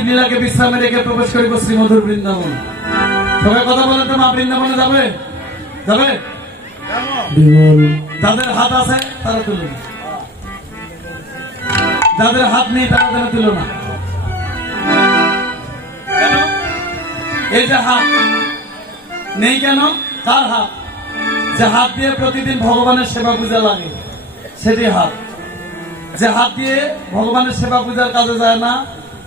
নবদ্বীপ লীলাকে বিশ্রামে রেখে প্রবেশ করিব শ্রীমধুর বৃন্দাবন। সবাই কথা বলেন তো মা বৃন্দাবনে যাবে? যাবে? যাদের হাত আছে তারা তুলুন যাদের হাত নেই তারা যেন তুল না। এই যে হাত নেই কেন? কার হাত? যে হাত দিয়ে প্রতিদিন ভগবানের সেবা পূজা লাগে সেটি হাত। যে হাত দিয়ে ভগবানের সেবা পূজার কাজে যায় না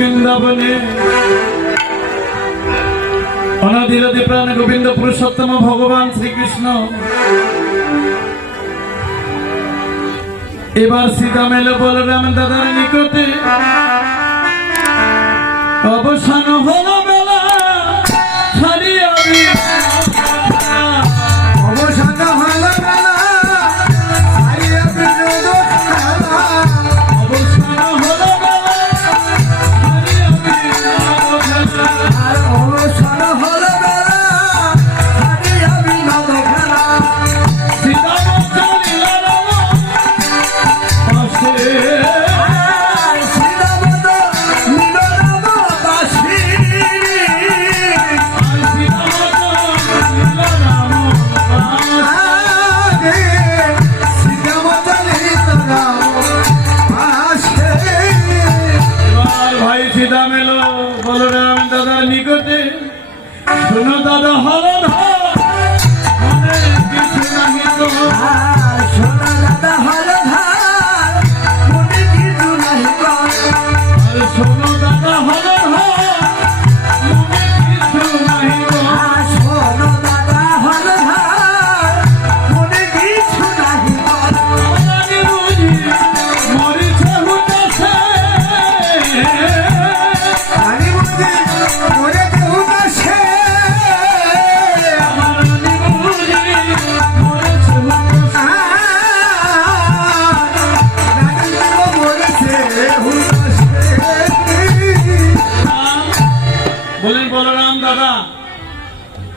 বৃন্দাবনে। অনাদিরদি প্রাণ গোবিন্দ পুরুষোত্তম ভগবান শ্রীকৃষ্ণ। এবার সীতা মেল বলরাম দাদার নিকটে অবসান হলো।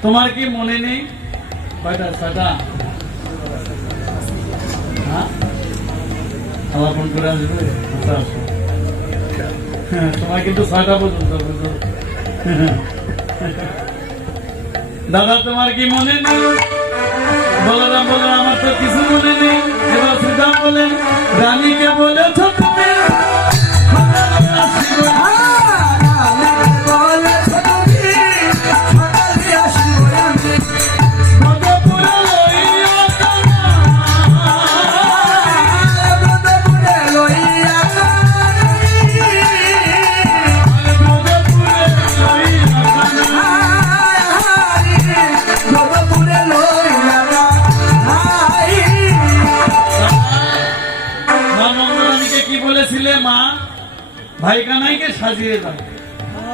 তোমার কি মনে নেই? হ্যাঁ? আচ্ছা, আসো। হ্যাঁ, তোমার কিন্তু। দাদা তোমার কি মনে নেই? বলরাম বলে আমার তো কিছু মনে নেই। এবার সুদাম বলেন রানীকে বলেছ ভাই কানাইকে সাজিয়ে দাও।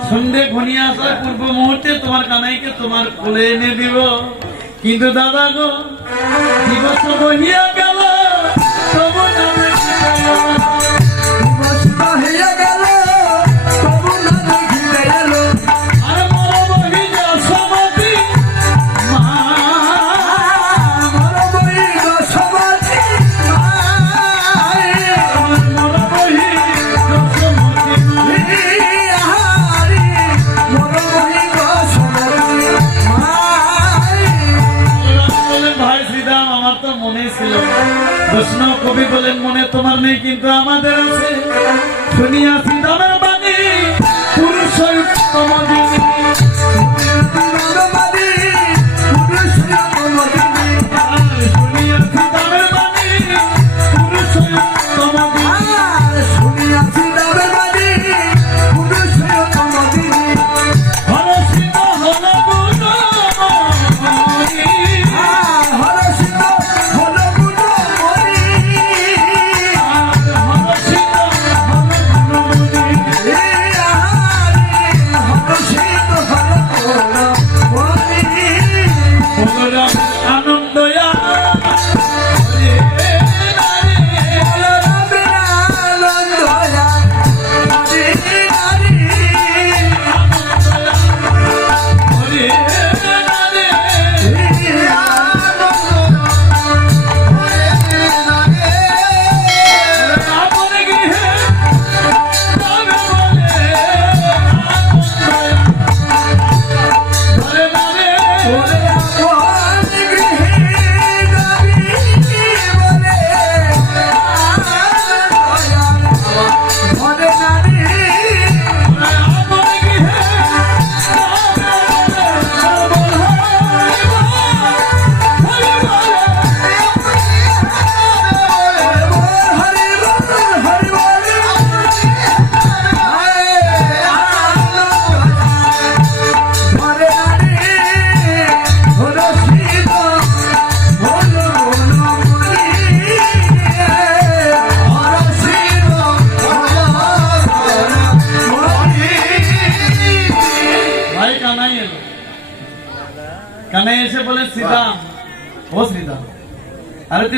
সন্ধে ঘনিয়ে আসার পূর্ব মুহূর্তে তোমার কানাইকে তোমার কোলে এনে দিব। কিন্তু দাদা গো, দিবস বহিয়া গেল, তবু কবি বলেন মনে তোমার নেই কিন্তু আমাদের আছে। শুনিয়া শ্রীরামের বাণী পুরুষ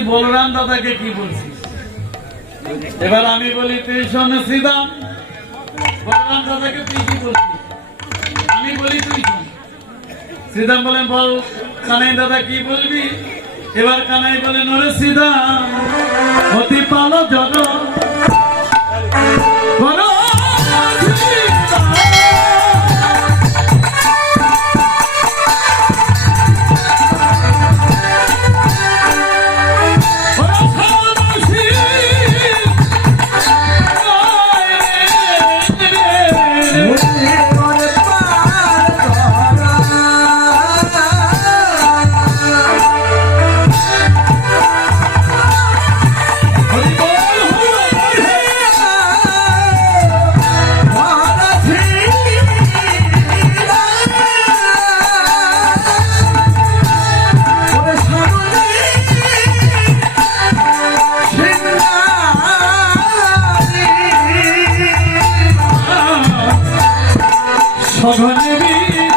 বলরাম দাদাকে কি বলছিস? এবার আমি বলি তুই শোন শ্রীরাম বলরাম দাদাকে তুই কি বলছিস? আমি বলি তুই শোন শ্রীরাম বল কানাই দাদা কি বলবি? এবার কানাই বলেন ওরে শ্রীরাম অতি পালো জন Baby.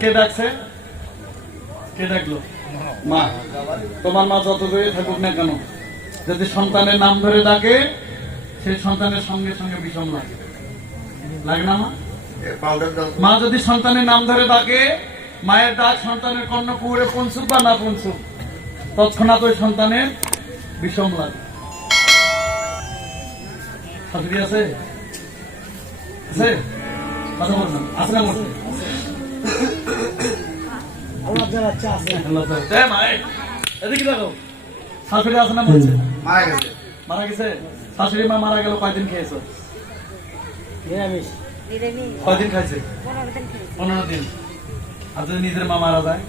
কে ডাকছে? কে ডাকলো? মা তোমার মা যত দূরে থাকুক না কেন যদি সন্তানের নাম ধরে ডাকে সেই সন্তানের সঙ্গে সঙ্গে বিষম লাগে। লাগে না মা? মা যদি সন্তানের নাম ধরে ডাকে মায়ের ডাক সন্তানের কর্ণ কুড়ে পঞ্চুক বা না পঞ্চুক তৎক্ষণাৎ ওই সন্তানের বিষম লাগে। শাশুড়ি আছে? আছে? কথা বলছেন আছে না বলছেন আল্লাহ তাআলা। এ মা, এই, এদিকে দেখো। শাশুড়ি আছে না বলছে? মারা গেছে। মারা গেছে? শাশুড়ি মা মারা গেল কয়দিন খেয়েছো? কয়দিন খাইছে? পনেরো দিন। আর যদি নিজের মা মারা যায়?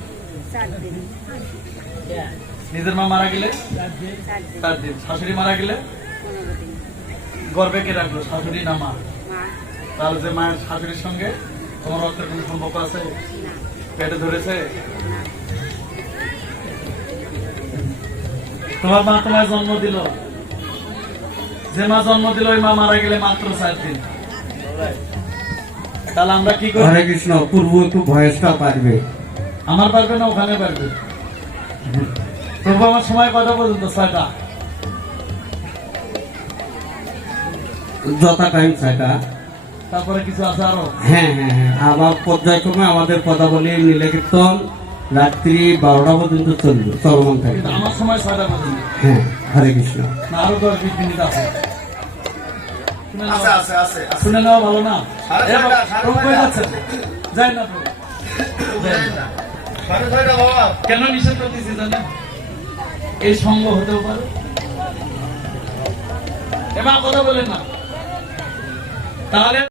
নিজের মা মারা গেলে? চার দিন। শাশুড়ি মারা গেলে? গর্বে কে রাখল? শাশুড়ি না মা? মা। তাহলে যে মায়ের শাশুড়ির সঙ্গে তোমার রক্তের কোনো সম্পর্ক আছে? পেটে ধরেছে? তোমার মা তোমায় জন্ম দিল। যে মা জন্ম দিল ওই মা মারা গেলে মাত্র চার দিন। তাহলে আমরা কি করি হরে কৃষ্ণ পূর্ব একটু ভয়েসটা পারবে। আমার পারবে না ওখানে পারবে? প্রভু আমার সময় কটা পর্যন্ত? ছয়টা। যথা টাইম থাকা তারপরে কিছু আছে আরও? হ্যাঁ হ্যাঁ হ্যাঁ। আবার পর্যায়ক্রমে আমাদের পদাবলী নীলে কীর্তন রাত্রি বারোটা পর্যন্ত চলবে চলমান থাকবে। আমার সময় ছয়টা পর্যন্ত। হ্যাঁ হরে কৃষ্ণ। আরও দশ বিশ মিনিট আছে। আছে আছে আছে শুনে নেওয়া ভালো না? যাই না কেন নিষেধ করতেছি জানেন? এই সঙ্গ হতেও পারে। এবার কথা বলেন না। তাহলে